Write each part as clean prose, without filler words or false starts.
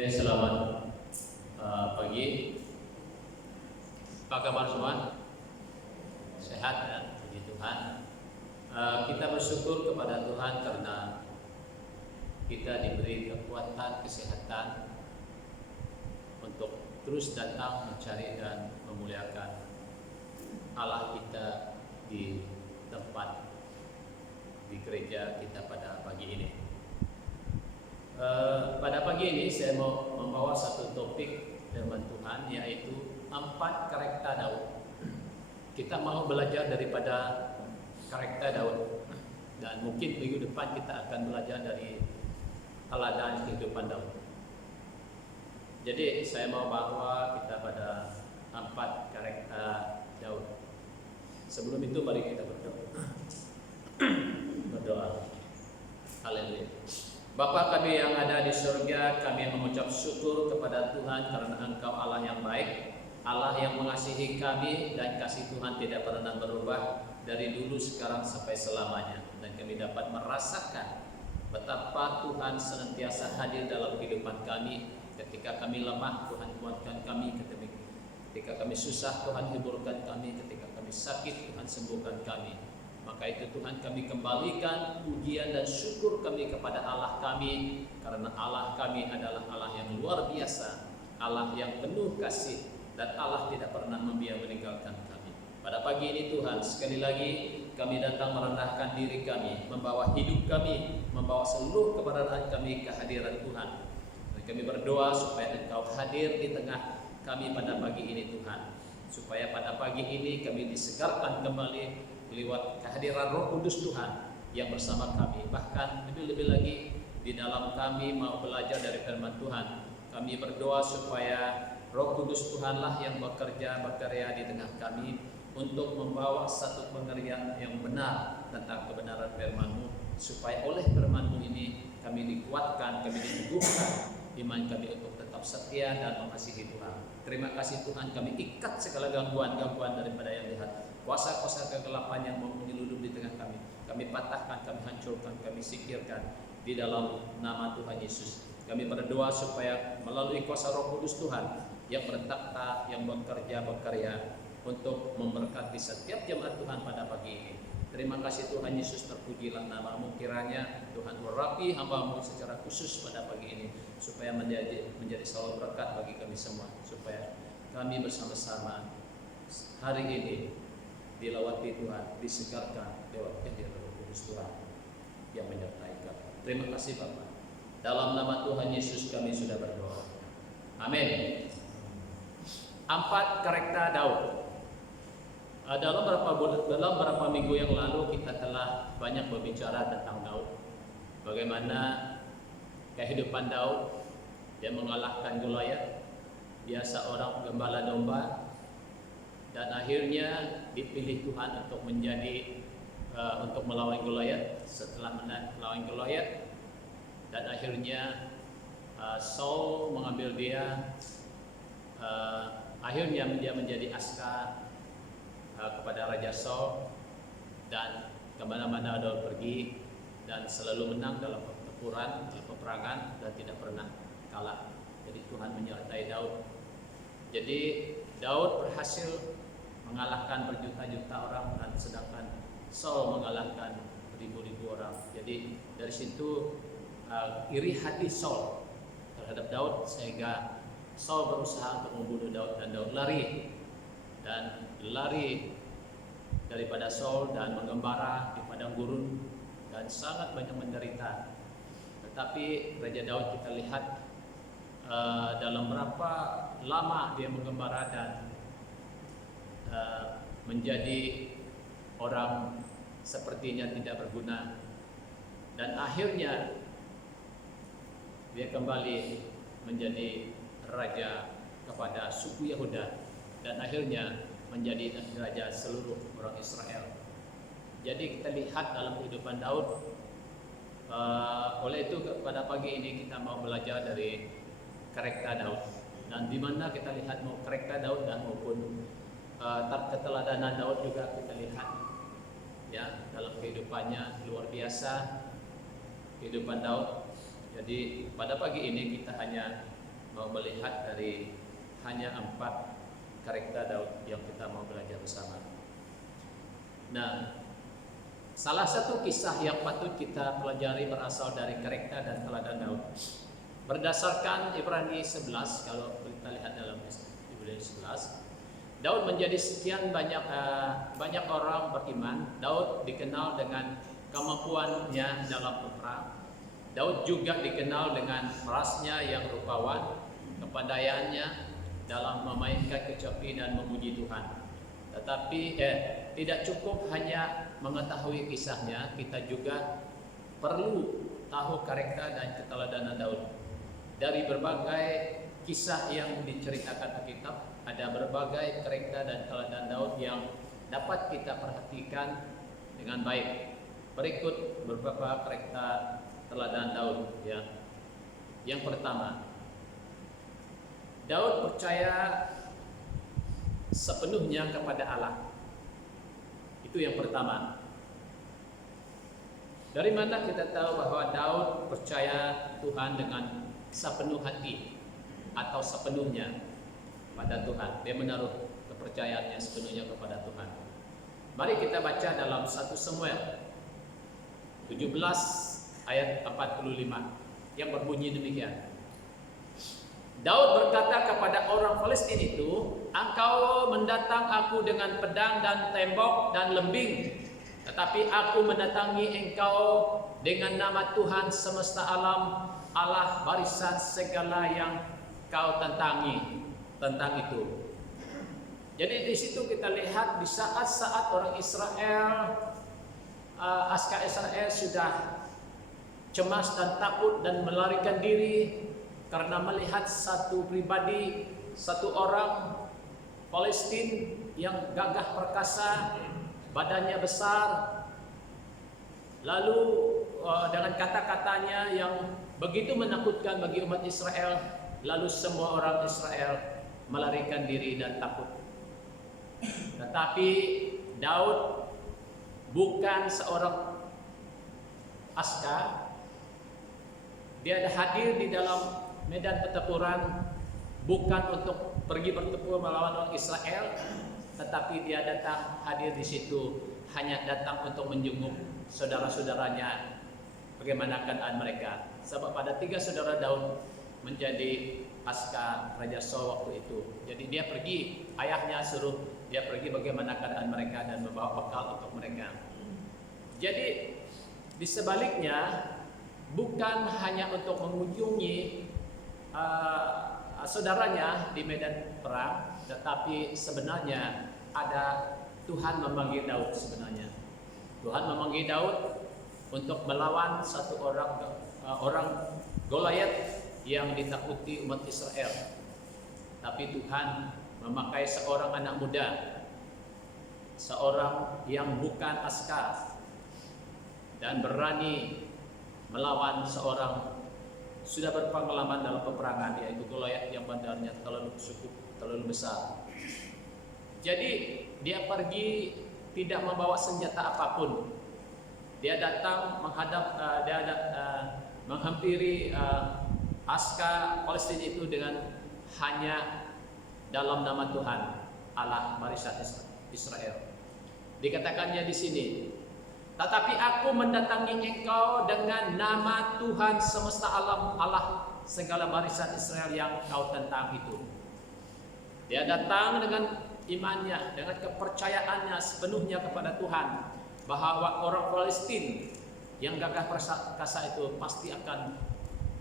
Oke, selamat pagi. Apa kabar semua? Sehat ya, puji Tuhan. Kita bersyukur kepada Tuhan karena kita diberi kekuatan, kesehatan untuk terus datang mencari dan memuliakan Allah kita di tempat di gereja kita pada pagi ini. Pada pagi ini saya mau membawa satu topik firman Tuhan, yaitu 4 karakter Daud. Kita mau belajar daripada karakter Daud, dan mungkin minggu depan kita akan belajar dari teladan kehidupan Daud. Jadi saya mau bawa kita pada 4 karakter Daud. Sebelum itu mari kita berdoa. Berdoa. Haleluya. Bapa kami yang ada di surga, kami mengucap syukur kepada Tuhan karena Engkau Allah yang baik, Allah yang mengasihi kami, dan kasih Tuhan tidak pernah berubah dari dulu, sekarang sampai selamanya. Dan kami dapat merasakan betapa Tuhan senantiasa hadir dalam kehidupan kami. Ketika kami lemah, Tuhan kuatkan kami. Ketika kami susah, Tuhan hiburkan kami. Ketika kami sakit, Tuhan sembuhkan kami. Maka itu Tuhan, kami kembalikan pujian dan syukur kami kepada Allah kami, karena Allah kami adalah Allah yang luar biasa, Allah yang penuh kasih, dan Allah tidak pernah meninggalkan kami. Pada pagi ini Tuhan, sekali lagi kami datang merendahkan diri kami, membawa hidup kami, membawa seluruh keberadaan kami ke hadirat Tuhan. Dan kami berdoa supaya Engkau hadir di tengah kami pada pagi ini Tuhan, supaya pada pagi ini kami disegarkan kembali lewat kehadiran Roh Kudus Tuhan yang bersama kami. Bahkan lebih-lebih lagi di dalam kami mau belajar dari firman Tuhan, kami berdoa supaya Roh Kudus Tuhanlah yang berkarya di tengah kami untuk membawa satu pengertian yang benar tentang kebenaran firman-Mu, supaya oleh firman-Mu ini kami dikuatkan, kami diteguhkan iman kami untuk tetap setia dan mengasihi Tuhan. Terima kasih Tuhan, kami ikat segala gangguan-gangguan daripada yang jahat, kuasa-kuasa kegelapan yang mau menyeludup di tengah kami. Kami patahkan, kami hancurkan, kami singkirkan di dalam nama Tuhan Yesus. Kami berdoa supaya melalui kuasa Roh Kudus Tuhan yang bertakhta, yang berkarya untuk memberkati setiap jemaat Tuhan pada pagi ini. Terima kasih Tuhan Yesus, terpujilah nama-Mu. Kiranya Tuhan urapi hamba-Mu secara khusus pada pagi ini, supaya menjadi selalu berkat bagi kami semua, supaya kami bersama-sama hari ini dilawati Tuhan, disegarkan lewat kehadiran Roh Kudus Tuhan yang menyertai kami. Terima kasih Bapa. Dalam nama Tuhan Yesus kami sudah berdoa. Amin. 4 karakter Daud. Dalam beberapa minggu yang lalu kita telah banyak berbicara tentang Daud. Bagaimana kehidupan Daud, dia mengalahkan Goliat. Dia seorang gembala domba, dan akhirnya dipilih Tuhan untuk menjadi untuk melawan Goliat. Setelah melawan Goliat, dan akhirnya Saul mengambil dia, akhirnya dia menjadi askar kepada Raja Saul, dan kemana-mana Daud pergi dan selalu menang dalam pertempuran, dalam peperangan, dan tidak pernah kalah. Jadi Tuhan menyertai Daud. Jadi Daud berhasil mengalahkan berjuta-juta orang, dan sedangkan Saul mengalahkan ribu-ribu orang. Jadi dari situ iri hati Saul terhadap Daud, sehingga Saul berusaha untuk membunuh Daud, dan Daud lari daripada Saul dan mengembara di padang gurun, dan sangat banyak menderita. Tetapi Raja Daud, kita lihat dalam berapa lama dia mengembara dan menjadi orang sepertinya tidak berguna, dan akhirnya dia kembali menjadi raja kepada suku Yehuda, dan akhirnya menjadi raja seluruh orang Israel. Jadi kita lihat dalam kehidupan Daud. Oleh itu pada pagi ini kita mau belajar dari karakter Daud, dan di mana kita lihat mau karakter Daud dan maupun keteladanan Daud juga kita lihat ya dalam kehidupannya luar biasa kehidupan Daud. Jadi pada pagi ini kita hanya mau melihat dari hanya 4 karakter Daud yang kita mau belajar bersama. Nah, salah satu kisah yang patut kita pelajari berasal dari karakter dan teladan Daud. Berdasarkan Ibrani 11, kalau kita lihat dalam Ibrani 11, Daud menjadi sekian banyak orang beriman. Daud dikenal dengan kemampuannya dalam peperang. Daud juga dikenal dengan parasnya yang rupawan, kepandaiannya dalam memainkan kecapi dan memuji Tuhan. Tetapi tidak cukup hanya mengetahui kisahnya, kita juga perlu tahu karakter dan keteladanan Daud. Dari berbagai kisah yang diceritakan Alkitab, ada berbagai karakter dan teladan Daud yang dapat kita perhatikan dengan baik. Berikut beberapa karakter teladan Daud ya. Yang pertama, Daud percaya sepenuhnya kepada Allah. Itu yang pertama. Dari mana kita tahu bahwa Daud percaya Tuhan dengan sepenuh hati atau sepenuhnya pada Tuhan? Dia menaruh kepercayaannya sepenuhnya kepada Tuhan. Mari kita baca dalam 1 Samuel 17 ayat 45 yang berbunyi demikian. Daud berkata kepada orang Palestina itu, "Engkau mendatang aku dengan pedang dan tembok dan lembing, tetapi aku mendatangi engkau dengan nama Tuhan semesta alam, Allah barisan segala yang kau tentang itu." Jadi di situ kita lihat di saat-saat orang Israel, askar Israel sudah cemas dan takut dan melarikan diri karena melihat satu pribadi, satu orang Palestina yang gagah perkasa, badannya besar, lalu dengan kata-katanya yang begitu menakutkan bagi umat Israel, lalu semua orang Israel melarikan diri dan takut. Tetapi Daud bukan seorang askar. Dia hadir di dalam medan pertempuran bukan untuk pergi bertempur melawan orang Israel, tetapi dia datang hadir di situ hanya datang untuk menjenguk saudara-saudaranya bagaimana keadaan mereka. Sebab pada 3 saudara Daud menjadi askar Raja Saul waktu itu. Jadi dia pergi, ayahnya suruh dia pergi bagaimana keadaan mereka dan membawa bekal untuk mereka. Jadi di sebaliknya, bukan hanya untuk mengunjungi saudaranya di medan perang, tetapi sebenarnya ada Tuhan memanggil Daud sebenarnya. Tuhan memanggil Daud untuk melawan satu orang Goliat yang ditakuti umat Israel. Tapi Tuhan memakai seorang anak muda, seorang yang bukan askar dan berani melawan seorang sudah berpengalaman dalam peperangan, yaitu Goliat yang badannya terlalu besar. Jadi dia pergi tidak membawa senjata apapun. Dia datang menghampiri askar Palestina itu dengan hanya dalam nama Tuhan Allah barisan Israel. Dikatakannya di sini, "Tetapi aku mendatangi engkau dengan nama Tuhan semesta alam, Allah segala barisan Israel yang kau tentang itu." Dia datang dengan imannya, dengan kepercayaannya sepenuhnya kepada Tuhan, bahwa orang Palestina yang gagah perkasa itu pasti akan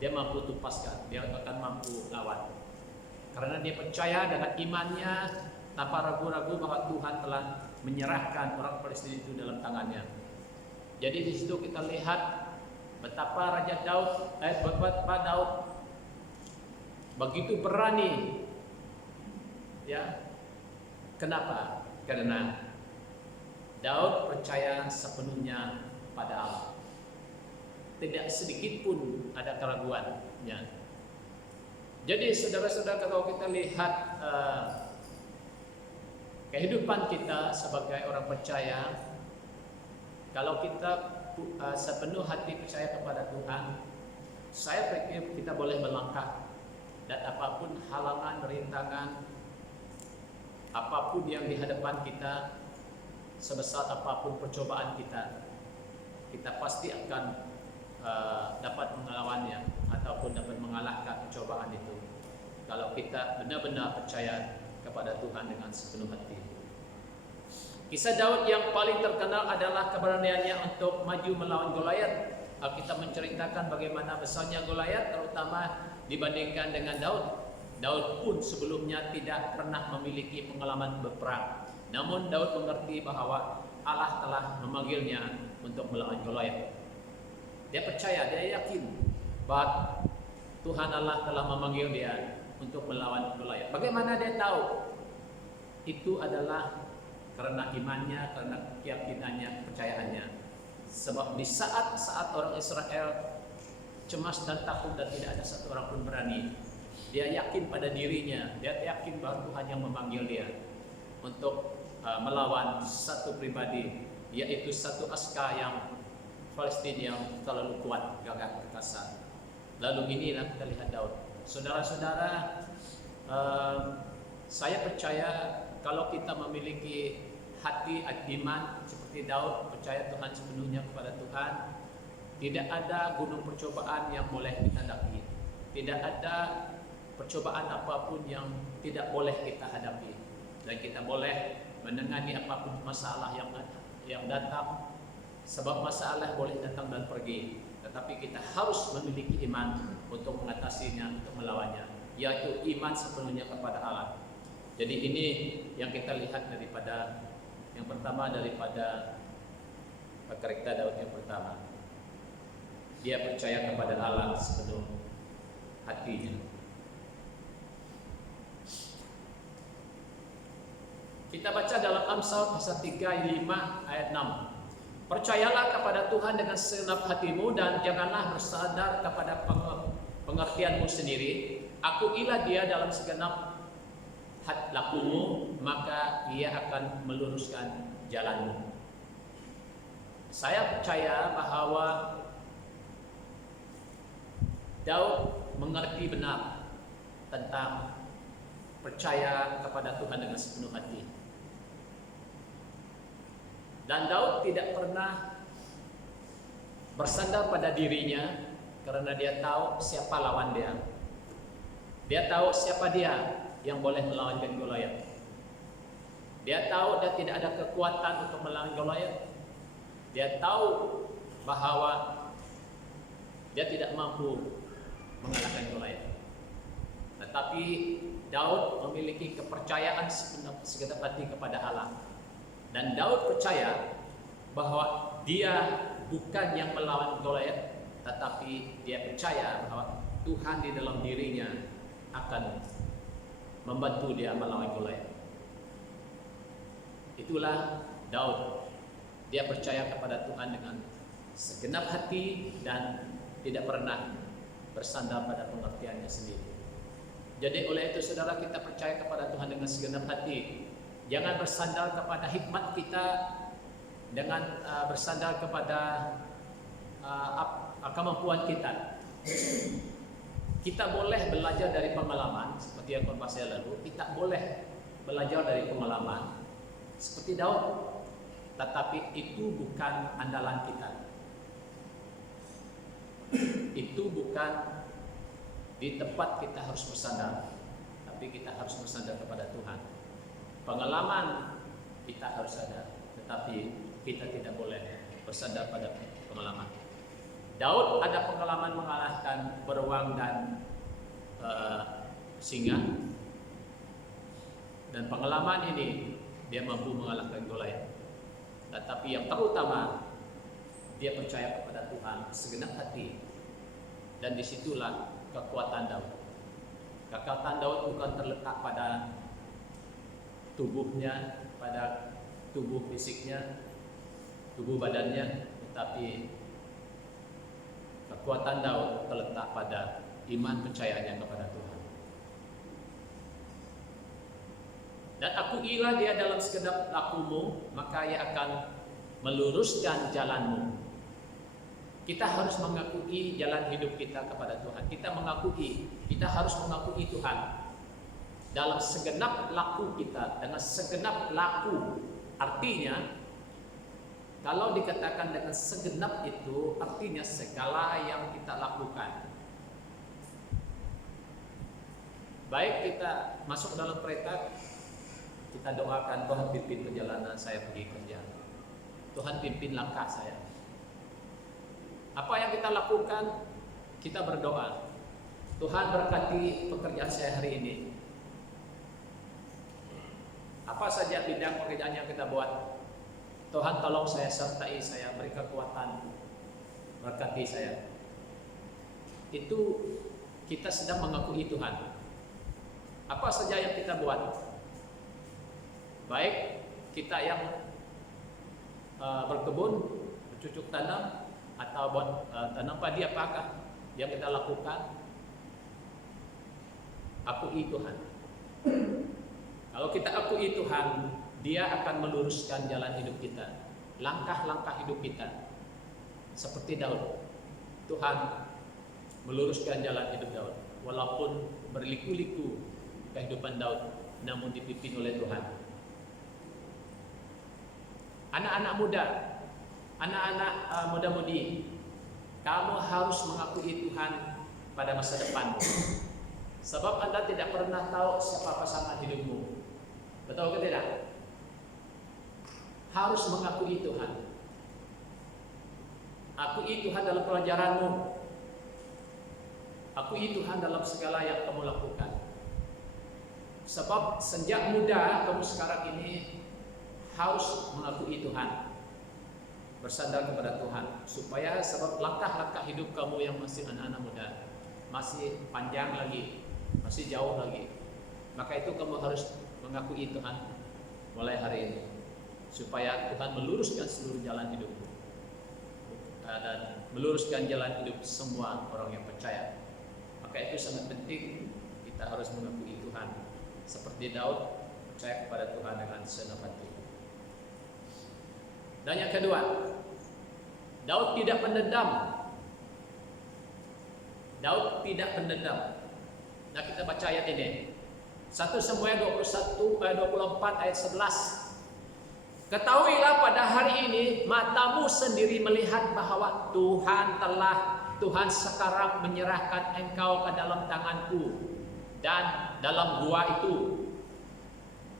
dia mampu tupaskan, dia akan mampu lawan. Karena dia percaya dengan imannya tanpa ragu-ragu bahwa Tuhan telah menyerahkan orang Palestina itu dalam tangannya. Jadi di situ kita lihat betapa Daud begitu berani. Ya. Kenapa? Karena Daud percaya sepenuhnya pada Allah. Tidak sedikit pun ada keraguan. Ya. Jadi saudara-saudara, kalau kita lihat kehidupan kita sebagai orang percaya, kalau kita sepenuh hati percaya kepada Tuhan, saya pikir kita boleh melangkah dan apapun halangan, rintangan, apapun yang di hadapan kita, sebesar apapun percobaan kita, kita pasti akan dapat melawannya ataupun dapat mengalahkan percobaan itu kalau kita benar-benar percaya kepada Tuhan dengan sepenuh hati. Kisah Daud yang paling terkenal adalah keberaniannya untuk maju melawan Goliat. Alkitab menceritakan bagaimana besarnya Goliat, terutama dibandingkan dengan Daud. Daud pun sebelumnya tidak pernah memiliki pengalaman berperang. Namun Daud mengerti bahwa Allah telah memanggilnya untuk melawan Goliat. Dia percaya, dia yakin bahwa Tuhan Allah telah memanggil dia untuk melawan Goliat. Bagaimana dia tahu? Itu adalah karena imannya, karena keyakinannya, kepercayaannya. Sebab di saat-saat orang Israel cemas dan takut dan tidak ada satu orang pun berani, dia yakin pada dirinya, dia yakin bahwa Tuhan yang memanggil dia untuk melawan satu pribadi, yaitu satu askar yang Palestina yang terlalu kuat, gagah perkasa. Lalu inilah kita lihat Daud. Saudara-saudara, saya percaya kalau kita memiliki hati iman seperti Daud, percaya Tuhan sepenuhnya kepada Tuhan, tidak ada gunung percobaan yang boleh kita hadapi. Tidak ada percobaan apapun yang tidak boleh kita hadapi. Dan kita boleh menangani apapun masalah yang datang. Sebab masalah boleh datang dan pergi, tetapi kita harus memiliki iman untuk mengatasinya, untuk melawannya, yaitu iman sepenuhnya kepada Allah. Jadi ini yang kita lihat daripada yang pertama, daripada karakter Daud yang pertama. Dia percaya kepada Allah sepenuh hatinya. Kita baca dalam Amsal pasal 35 ayat 6. Percayalah kepada Tuhan dengan segenap hatimu dan janganlah bersandar kepada pengertianmu sendiri. Akuilah dia dalam segenap lakumu, maka ia akan meluruskan jalanmu. Saya percaya bahwa Daud mengerti benar tentang percaya kepada Tuhan dengan sepenuh hati. Dan Daud tidak pernah bersandar pada dirinya karena dia tahu siapa lawan dia. Dia tahu siapa dia yang boleh melawan Goliat. Dia tahu dia tidak ada kekuatan untuk melawan Goliat. Dia tahu bahwa dia tidak mampu mengalahkan Goliat. Tetapi Daud memiliki kepercayaan segenap hati kepada Allah. Dan Daud percaya bahwa dia bukan yang melawan Goliat, tetapi dia percaya bahwa Tuhan di dalam dirinya akan membantu dia melawan Goliat. Itulah Daud. Dia percaya kepada Tuhan dengan segenap hati dan tidak pernah bersandar pada pengertiannya sendiri. Jadi oleh itu saudara, kita percaya kepada Tuhan dengan segenap hati. Jangan bersandar kepada hikmat kita, dengan bersandar kepada kemampuan kita. Kita boleh belajar dari pengalaman, seperti yang khotbah lalu. Kita boleh belajar dari pengalaman, seperti Daud. Tetapi itu bukan andalan kita. Itu bukan di tempat kita harus bersandar, tapi kita harus bersandar kepada Tuhan. Pengalaman kita harus ada, tetapi kita tidak boleh bersandar pada pengalaman. Daud ada pengalaman mengalahkan beruang dan singa, dan pengalaman ini dia mampu mengalahkan Goliat. Tetapi yang terutama, dia percaya kepada Tuhan segenap hati, dan disitulah kekuatan Daud. Kekuatan Daud bukan terletak pada tubuhnya, pada tubuh fisiknya, tubuh badannya, tetapi kekuatan Daud terletak pada iman percayaannya kepada Tuhan. Dan akuilah dia dalam segenap lakumu, maka ia akan meluruskan jalanmu. Kita harus mengakui jalan hidup kita kepada Tuhan. Kita harus mengakui Tuhan dalam segenap laku kita, dengan segenap laku. Artinya, kalau dikatakan dengan segenap itu, artinya segala yang kita lakukan. Baik kita masuk dalam kereta, kita doakan Tuhan pimpin perjalanan saya pergi kerja. Tuhan pimpin langkah saya. Apa yang kita lakukan, kita berdoa. Tuhan berkati pekerjaan saya hari ini. Apa saja bidang pekerjaan yang kita buat, Tuhan tolong saya, sertai saya, beri kekuatan, berkati saya. Itu kita sedang mengakui Tuhan. Apa saja yang kita buat, baik kita yang berkebun, bercucuk tanam, atau buat tanam padi, apakah yang kita lakukan, akui Tuhan. Kalau kita akui Tuhan, Dia akan meluruskan jalan hidup kita, langkah-langkah hidup kita. Seperti Daud, Tuhan meluruskan jalan hidup Daud. Walaupun berliku-liku kehidupan Daud, namun dipimpin oleh Tuhan. Anak-anak muda, anak-anak muda-mudi, kamu harus mengakui Tuhan pada masa depanmu. Sebab Anda tidak pernah tahu siapa pasangan hidupmu. Betul ke tidak? Harus mengakui Tuhan. Akui Tuhan dalam pelajaranmu. Akui Tuhan dalam segala yang kamu lakukan. Sebab sejak muda kamu sekarang ini harus mengakui Tuhan, bersandar kepada Tuhan, supaya sebab langkah-langkah hidup kamu yang masih anak-anak muda masih panjang lagi, masih jauh lagi. Maka itu kamu harus mengakui Tuhan mulai hari ini, supaya Tuhan meluruskan seluruh jalan hidupmu dan meluruskan jalan hidup semua orang yang percaya. Maka itu sangat penting, kita harus mengakui Tuhan seperti Daud, percaya kepada Tuhan dengan segenap hati. Dan yang kedua, Daud tidak pendendam. Daud tidak pendendam. Nah, kita baca ayat ini. 1 Samuel 24 ayat 11. Ketahuilah pada hari ini matamu sendiri melihat bahwa Tuhan sekarang menyerahkan engkau ke dalam tanganku, dan dalam gua itu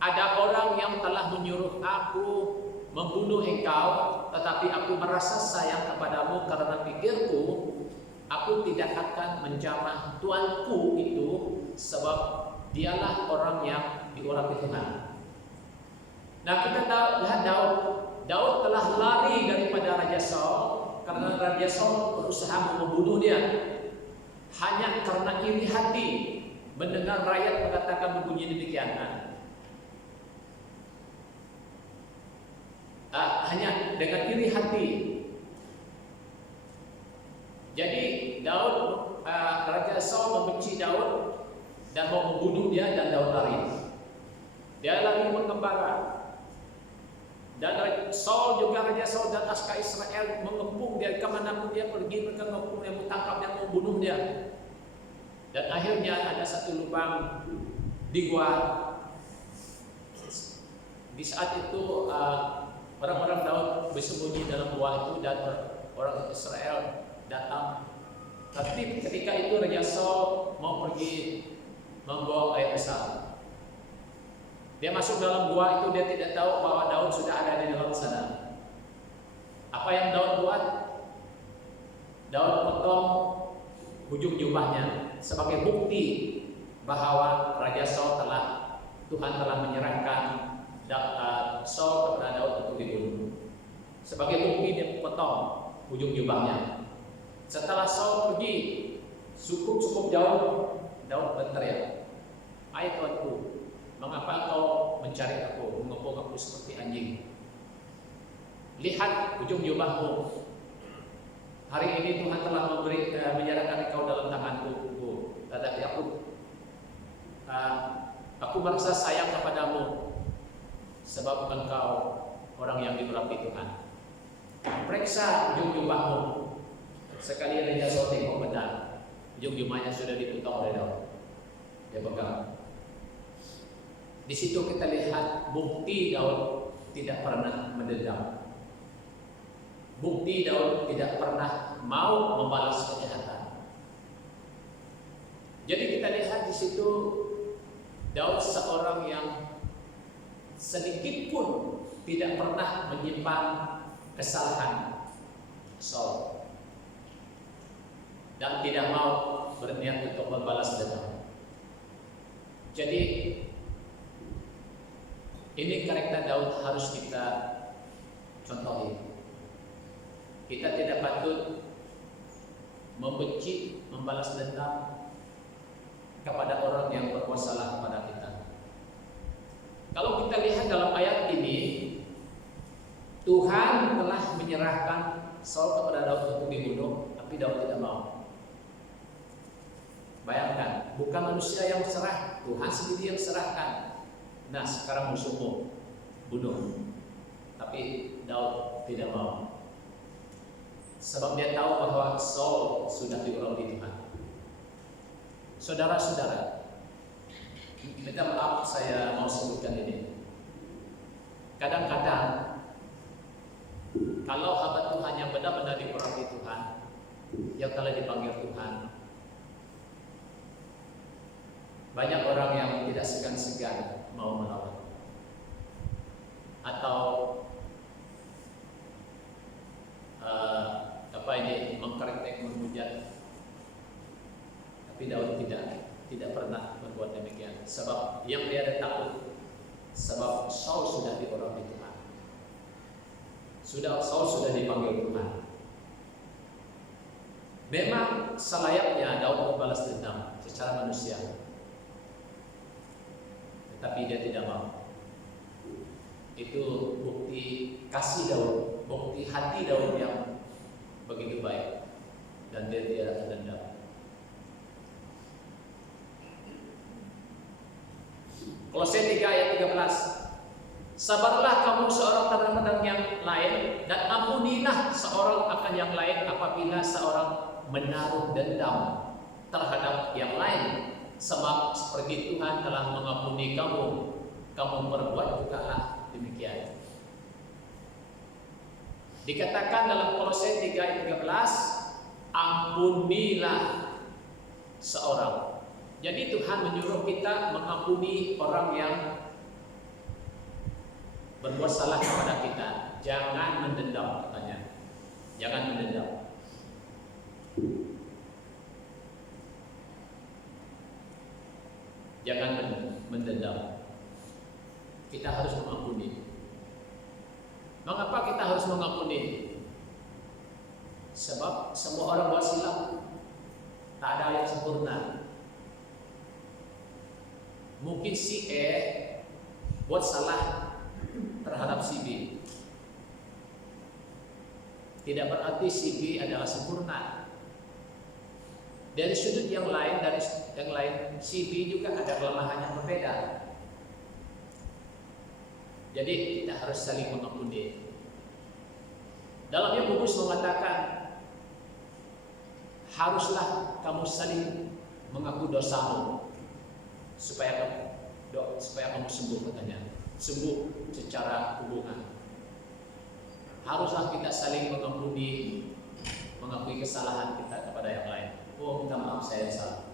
ada orang yang telah menyuruh aku membunuh engkau, tetapi aku merasa sayang kepadamu karena pikirku aku tidak akan menjamah tuanku itu, sebab dialah orang yang diurapi Tuhan. Nah, kita lihat Daud telah lari daripada Raja Saul karena Raja Saul berusaha membunuh dia, hanya karena iri hati mendengar rakyat mengatakan berbunyi demikian. Hanya dengan iri hati. Jadi Raja Saul membenci Daud dan mau membunuh dia, dan Daud lari. Dia lari mengembara. Dan Saul juga, Raja Saul dan askar Israel mengepung dia, kemanapun dia pergi mereka mengepung dia, mau tangkap dia, mau bunuh dia. Dan akhirnya ada satu lubang di gua. Di saat itu orang-orang Daud bersembunyi dalam gua itu, dan orang Israel datang. Tapi ketika itu Raja Saul mau pergi membawa air besar. Dia masuk dalam gua itu, dia tidak tahu bahwa Daud sudah ada di dalam sana. Apa yang Daud buat? Daud potong ujung jubahnya sebagai bukti bahwa Raja Saul Tuhan telah menyerahkan Saul kepada Daud untuk dibunuh. Sebagai bukti dia potong ujung jubahnya. Setelah Saul pergi cukup jauh, Daud berteriak, "Hai tuanku, mengapa engkau mencari aku, mengepung aku seperti anjing? Lihat ujung jubahmu. Hari ini Tuhan telah menyerahkan engkau dalam tanganku. Tetapi aku merasa sayang kepadamu, sebab engkau orang yang diurapi Tuhan. Periksa ujung jubahmu. Sekali Raja Saul tengok pedang, ujung jumanya sudah dipotong oleh Daud. Dia pegang. Di situ kita lihat bukti Daud tidak pernah mendendam. Bukti Daud tidak pernah mau membalas kejahatan. Jadi kita lihat di situ Daud seorang yang sedikit pun tidak pernah menyimpan kesalahan Saul dan tidak mau berniat untuk membalas dendam. Jadi ini karakter Daud harus kita contohi. Kita tidak patut membenci, membalas dendam kepada orang yang berbuat salah kepada kita. Kalau kita lihat dalam ayat ini, Tuhan telah menyerahkan Saul kepada Daud untuk dibunuh, tapi Daud tidak mau. Bayangkan, bukan manusia yang serah, Tuhan sendiri yang serahkan. Nah, sekarang musuhmu bunuh, tapi Daud tidak mau. Sebab dia tahu bahwa Saul sudah diurapi Tuhan. Saudara-saudara, minta maaf saya mau sebutkan ini. Kadang-kadang kalau hamba Tuhan yang benar-benar diurapi Tuhan, yang telah dipanggil Tuhan, banyak orang yang tidak segan-segan mau melawan atau mengkritik, menghujat. Tapi Daud tidak pernah berbuat demikian. Sebab yang dia ada takut, sebab Saul sudah diurapi Tuhan. Saul sudah dipanggil Tuhan. Memang selayaknya Daud membalas dendam secara manusia, tetapi dia tidak mau. Itu bukti kasih Daud, bukti hati Daud yang begitu baik, dan dia tidak dendam. Kolose 3 ayat 13. Sabarlah kamu seorang terhadap yang lain, dan ampunilah seorang akan yang lain apabila seorang menaruh dendam terhadap yang lain. Sebab seperti Tuhan telah mengampuni kamu, kamu berbuat jugalah demikian. Dikatakan dalam Kolose 3 ayat 13, ampunilah seorang. Jadi Tuhan menyuruh kita mengampuni orang yang berbuat salah kepada kita. Jangan mendendam, katanya. Jangan mendendam. Jangan mendendam. Kita harus mengampuni. Mengapa kita harus mengampuni? Sebab semua orang buat silap. Tak ada yang sempurna. Mungkin si E buat salah terhadap si B. Tidak berarti si B adalah sempurna. Dari sudut yang lain, si B juga ada kelemahan yang berbeda. Jadi kita harus saling mengampuni. Dalam Yakobus mengatakan, haruslah kamu saling mengaku dosamu supaya kamu sembuh, katanya. Sembuh secara hubungan. Haruslah kita saling mengampuni, mengakui kesalahan kita kepada yang lain. Oh, minta maaf, saya salah.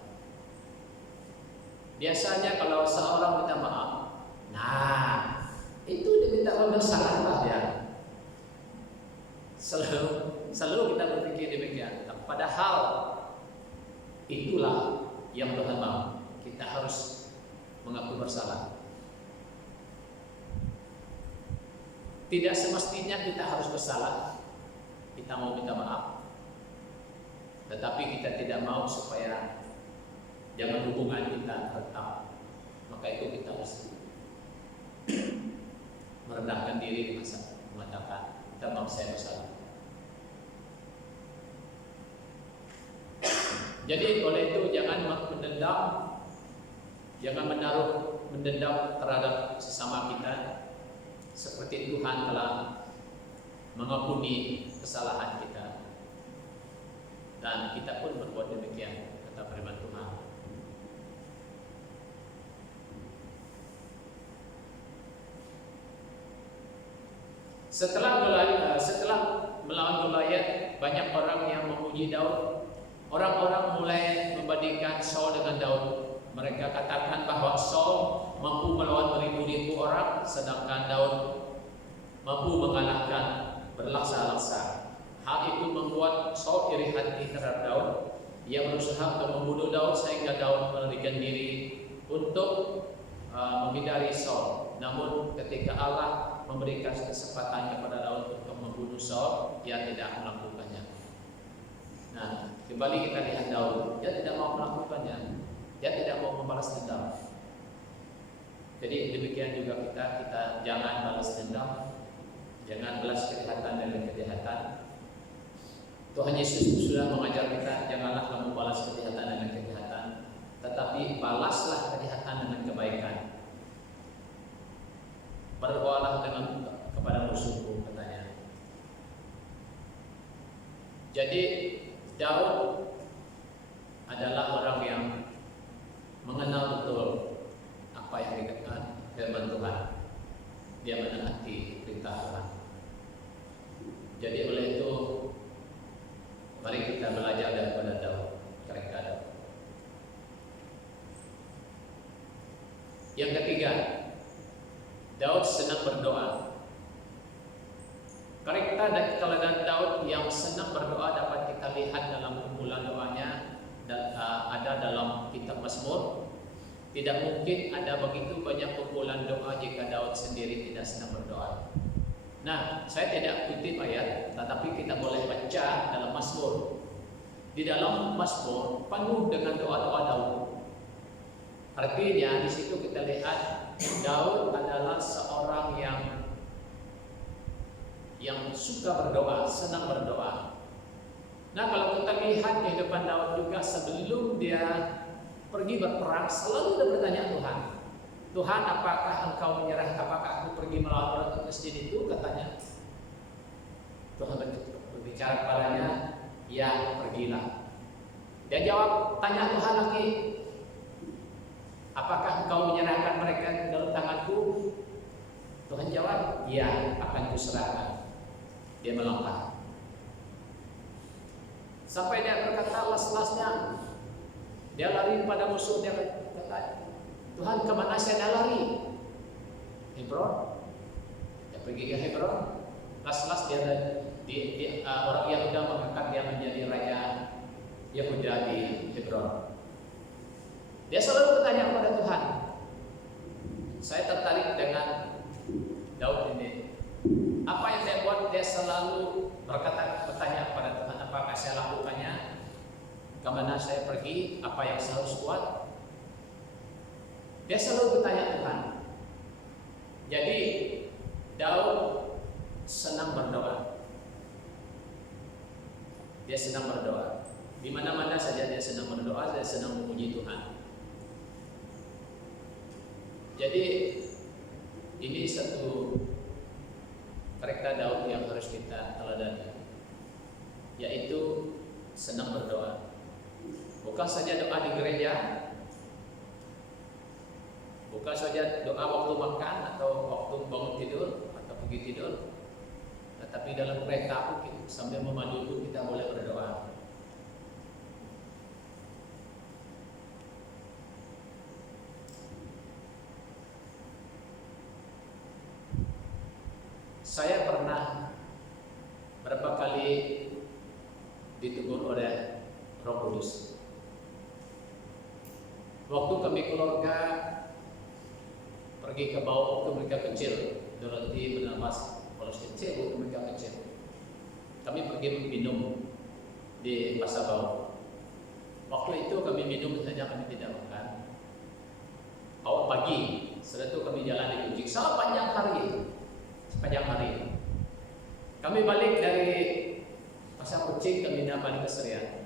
Biasanya kalau seorang minta maaf, nah itu dia minta maaf, salah lah ya. Selalu kita berpikir demikian. Padahal itulah yang Tuhan mau. Kita harus mengaku bersalah. Tidak semestinya kita harus bersalah. Kita mau minta maaf, tetapi kita tidak mau supaya jangan hubungan kita retak. Maka itu kita harus merendahkan diri, mengatakan, minta maaf, saya bersalah. Jadi oleh itu jangan mendendam, jangan mendendam terhadap sesama kita, seperti Tuhan telah mengampuni kesalahan kita. dan kita pun berbuat demikian, kata firman Tuhan. Setelah melawan Goliat, banyak orang yang memuji Daud. Orang-orang mulai membandingkan Saul dengan Daud. Mereka katakan bahwa Saul mampu melawan beribu-ribu orang, sedangkan Daud mampu mengalahkan berlaksa-laksa. Hal itu membuat Saul iri hati terhadap Daud. Ia berusaha untuk membunuh Daud sehingga Daud melarikan diri untuk menghindari Saul. Namun ketika Allah memberikan kesempatan kepada Daud untuk membunuh Saul, ia tidak melakukannya. Nah, kembali kita lihat Daud, dia tidak mau melakukannya. Dia tidak mau membalas dendam. Jadi demikian juga kita jangan balas dendam, jangan balas kejahatan dengan kejahatan. Tuhan Yesus sudah mengajar kita, janganlah kamu balas kejahatan dengan kejahatan, tetapi balaslah kejahatan dengan kebaikan. Berdoalah kepada musuhku, katanya. Jadi Daud adalah orang yang mengenal betul apa yang dikatakan firman Tuhan. Dia menaati perintah Tuhan. Jadi oleh itu, mari kita belajar daripada Daud, mereka Daud. Yang ketiga, Daud senang berdoa. Karakter dan keteladanan Daud yang senang berdoa dapat kita lihat dalam kumpulan doanya dan ada dalam kitab Mazmur. Tidak mungkin ada begitu banyak kumpulan doa jika Daud sendiri tidak senang berdoa. Nah, saya tidak kutip ayat, tetapi kita boleh baca dalam Mazmur. Di dalam Mazmur penuh dengan doa-doa Daud. Artinya di situ kita lihat Daud adalah seorang yang suka berdoa, senang berdoa. Nah, kalau kita lihat kehidupan Daud juga sebelum dia pergi berperang, selalu dia bertanya Tuhan, Tuhan, apakah engkau menyerah, apakah aku pergi melawan orang masjid itu, katanya. Tuhan berbicara kepadanya, ya pergilah. Dia jawab, tanya Tuhan lagi, apakah engkau menyerahkan mereka dalam tanganku? Tuhan jawab, ya, akan kuserahkan. Dia melangkah. Sampai dia berkata las-lasnya, dia lari pada musuh. Dia kata, Tuhan, kemana saya lari? Hebron. Dia pergi ke Hebron. Las-las dia orang Yahuda mengangkat dia menjadi raja Yahuda di Hebron. Dia selalu bertanya kepada Tuhan. Saya tertarik dengan Daud ini. Apa yang dia buat? Dia selalu bertanya kepada Tuhan, apakah saya lakukannya? Kemana saya pergi? Apa yang saya harus buat? Dia selalu bertanya Tuhan. Jadi Daud senang berdoa. Dia senang berdoa. Di mana-mana saja dia senang berdoa, dia senang memuji Tuhan. Jadi ini satu karakter Daud yang harus kita teladani, yaitu senang berdoa. Bukan saja doa di gereja, bukan saja doa waktu makan atau waktu bangun tidur atau pergi tidur, tetapi dalam kereta pun sambil memandu pun kita boleh berdoa. Saya pernah berapa kali ditegur oleh Roh Kudus. Waktu kami keluarga pergi ke bawah waktu mereka kecil, Dorothy bernapas kalau kecil waktu mereka kecil. Kami pergi minum di Pasar Bawah. Waktu itu kami minum saja, kami tidak makan. Awal pagi, setelah itu kami jalan di Kucing sepanjang hari. Kami balik dari Pasar Kucing, kami balik ke Serian.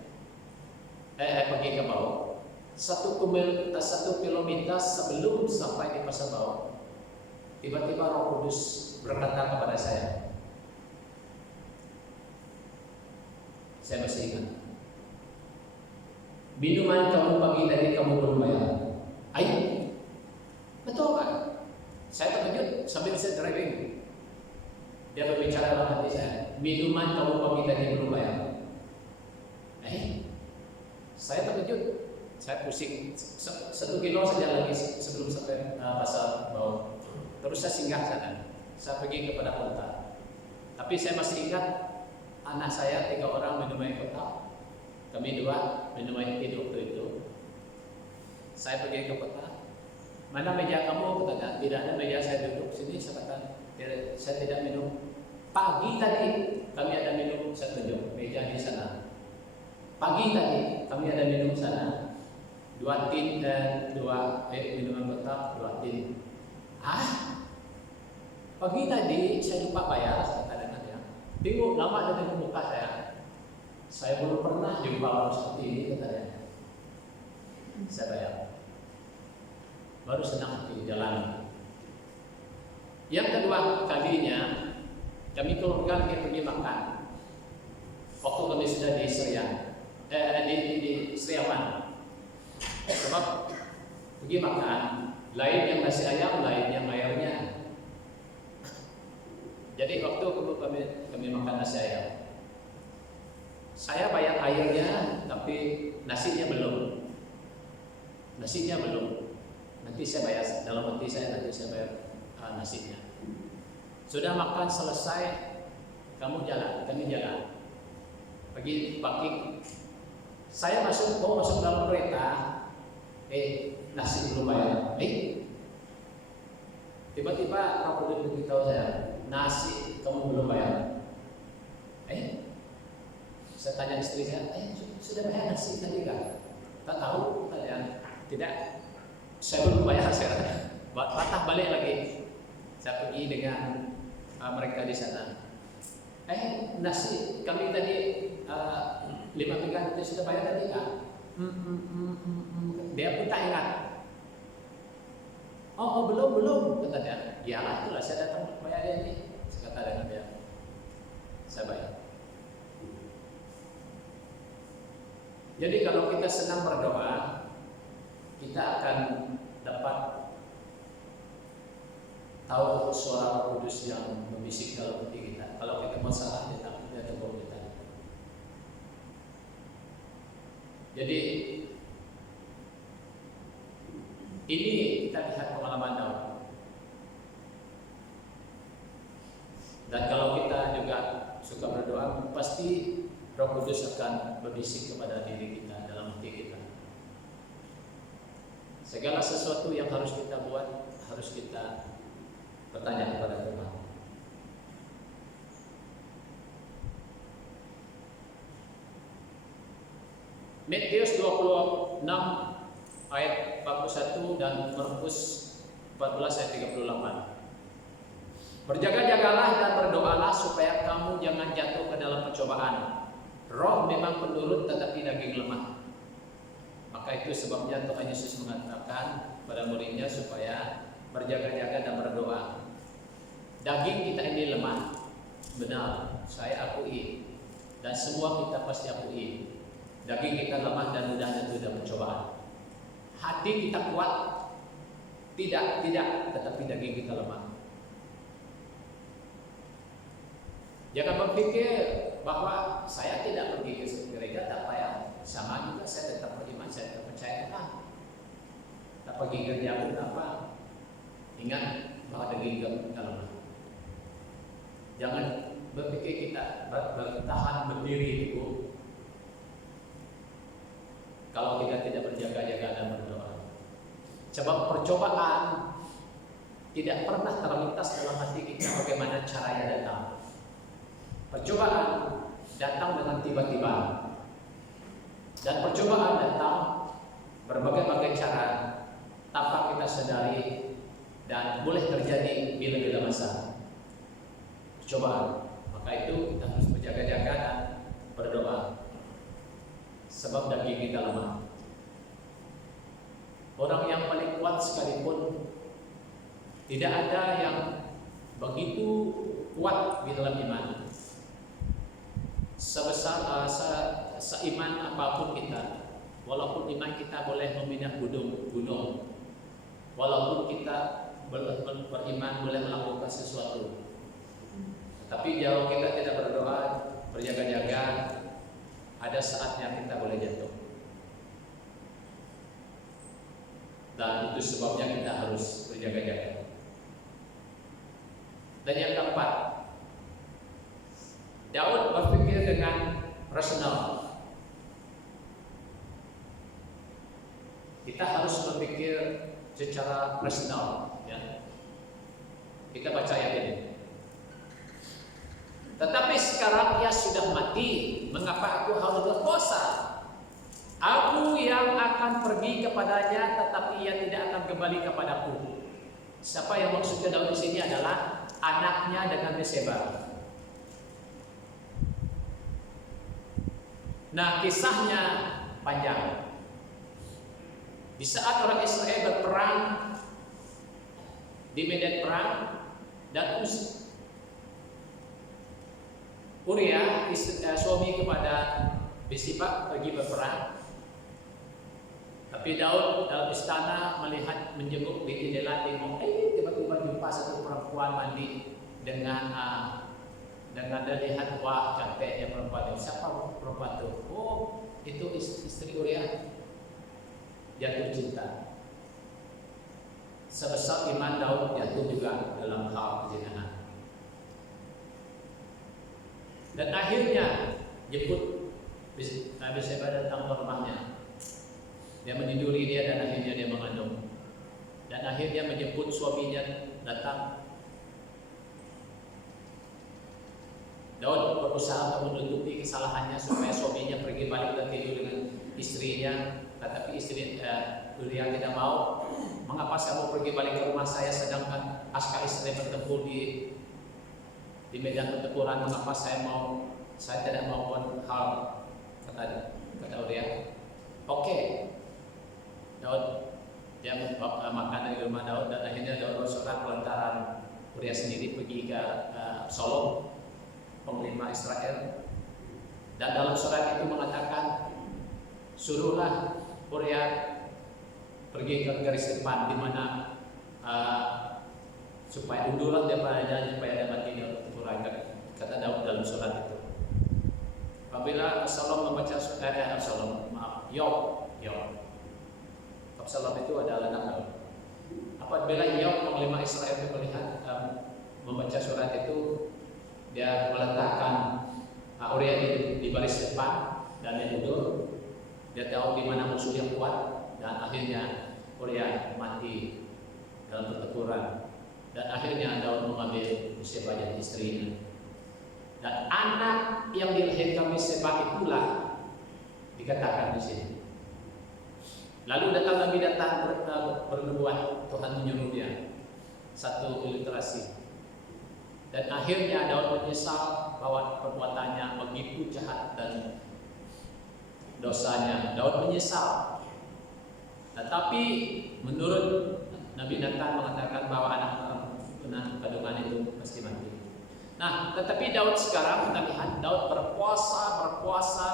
Pergi ke bawah. 1 kilometer sebelum sampai di Pasar Bawah, tiba-tiba Roh Kudus berkata kepada saya masih ingat. minuman kamu pagi tadi kamu belum bayar. Ayo, betul kan? Saya terkejut sambil saya driving. Dia berbicara dalam hati saya, minuman kamu pagi tadi belum bayar. Saya terkejut. Saya pusing 1 kilo saja lagi sebelum sampai pasar bawah. Terus saya singgah sana. Saya pergi kepada kota. Tapi saya masih ingat anak saya 3 orang minum air kota. Kami 2 minum air hidup itu. Saya pergi ke kota. Mana meja kamu? Katanya, tidak ada meja, saya duduk sini. Saya kata, saya tidak minum. Pagi tadi kami ada minum, saya tunjuk meja di sana. Pagi tadi kami ada minum sana. 2 tin dan 2 minuman kotak, 2 tin. Pagi tadi saya lupa bayar, kata dengan dia. Bingung, lama dari muka saya. Saya belum pernah jumpa orang seperti ini, katanya. Saya bayar. Baru senang hati jalan. Yang kedua kalinya, kami keluarga lagi pergi makan. Waktu kami sudah di Serian, di Seriawan. Sebab pergi makan, lain yang nasi ayam, lain yang airnya. Jadi waktu kami makan nasi ayam, saya bayar airnya, tapi nasinya belum. Nanti saya bayar, dalam hati saya nanti saya bayar nasinya. Sudah makan selesai, kami jalan. Pergi parking. Saya masuk dalam kereta. Nasi belum bayar. Tiba-tiba orang boleh beritahu saya, nasi kamu belum bayar. Saya tanya istri saya, sudah bayar nasi tadi kan? Tak tahu, kalian tidak. Saya belum bayar, saya kata. Patah balik lagi. Saya pergi dengan mereka di sana. Nasi kami tadi 5 pegang itu sudah bayar tadi kan? Dia pun tak ingat. Belum, kata dia. Iyalah, itulah saya datang bayar dia ini. Saya kata dengan dia, saya bayar. Jadi kalau kita senang berdoa, kita akan dapat tahu suara Roh Kudus yang membisik dalam hati kita. Kalau kita masalah, dia tegur kita. Jadi ini kita lihat pengalaman Daud. Dan kalau kita juga suka berdoa, pasti Roh Kudus akan berbisik kepada diri kita, dalam hati kita. Segala sesuatu yang harus kita buat, harus kita bertanya kepada Tuhan. Matius 26 ayat 41 dan Markus 14 ayat 38. Berjaga-jagalah dan berdoalah supaya kamu jangan jatuh ke dalam pencobaan. Roh memang penurut tetapi daging lemah. Maka itu sebabnya Tuhan Yesus mengatakan pada muridnya supaya berjaga-jaga dan berdoa. Daging kita ini lemah. Benar, saya akui. Dan semua kita pasti akui. Daging kita lemah dan mudah jatuh dalam pencobaan. Hati kita kuat, tidak, tetapi daging kita lemah. Jangan berpikir bahwa saya tidak pergi ke gereja, tak payah. Sama juga saya tetap beriman, saya tetap percaya Tuhan. Tak pergi gereja pun apa? Ingat bahwa daging kita lemah. Jangan berpikir kita bertahan berdiri itu kalau kita tidak berjaga-jaga dan berdoa. Sebab percobaan tidak pernah terlintas dalam hati kita bagaimana caranya datang. Percobaan datang dengan tiba-tiba. Dan percobaan datang berbagai-bagai cara tanpa kita sadari dan boleh terjadi bila-bila masa. Percobaan. Maka itu kita harus berjaga-jaga dan berdoa. Sebab daging kita lemah. Orang yang paling kuat sekalipun tidak ada yang begitu kuat di dalam iman. Sebesar seiman apapun kita, walaupun iman kita boleh memindah gunung, walaupun kita beriman boleh melakukan sesuatu, tapi jauh kita tidak berdoa, berjaga-jaga, ada saatnya kita boleh jatuh. Dan itu sebabnya kita harus berjaga-jaga. Dan yang keempat, Daud berpikir dengan rasional. Kita harus berpikir secara rasional, ya. Kita baca ayat ini. Tetapi sekarang ia sudah mati, mengapa aku harus berpuasa? Aku yang akan pergi kepadanya, tetapi ia tidak akan kembali kepadaku. Siapa yang maksudnya Daud di sini adalah anaknya dengan Batseba. Nah, kisahnya panjang. Di saat orang Israel berperang di medan perang, dan Uria, suami kepada Batseba, pergi berperang. Tapi Daud dalam istana melihat, menjenguk di jendela tengok, tiba-tiba jumpa satu perempuan mandi dengan dia lihat, wah cantiknya perempuan itu. Siapa perempuan itu? Oh, itu istri Uria. Jatuh cinta. Sebesar iman Daud jatuh juga dalam hal perzinahan. Dan akhirnya jemput Batseba datang ke rumahnya. Dia meniduri dia dan akhirnya dia mengandung. Dan akhirnya menjemput suaminya datang. Daud berusaha untuk menutupi kesalahannya supaya suaminya pergi balik dan tidur dengan istrinya. Tetapi istri Uria tidak mau. Mengapa kamu pergi balik ke rumah saya sedangkan askar Israel bertempur di medan pertempuran? Mengapa saya tidak mau buat hal, kata Uria. Oke. Daud dia makan dari rumah Daud, dan akhirnya Daud bersurat lantaran Uria sendiri pergi ke Absalom, panglima Israel. Dan dalam surat itu mengatakan, suruhlah Uria pergi ke garis depan, di mana supaya unduran daripada supaya dapat pertempuran, kata Daud dalam surat itu. Apabila Absalom membaca Absalom itu adalah anak Daud. Apabila Yoab panglima Israel itu melihat membaca surat itu, dia meletakkan Uria di baris depan dan dia mundur. Dia tahu di mana musuh yang kuat, dan akhirnya Uria mati dalam pertempuran. Dan akhirnya Daud mengambil Batseba jadi istrinya. Dan anak yang dilahirkan Batseba itulah dikatakan di sini. Lalu Nabi datang bernubuat, Tuhan menyuruh dia satu ilustrasi. Dan akhirnya Daud menyesal bahwa perbuatannya begitu jahat dan dosanya. Daud menyesal. Tetapi menurut Nabi Nathan mengatakan bahwa anak kandungan itu pasti mati. Nah, tetapi Daud sekarang kita lihat Daud berpuasa,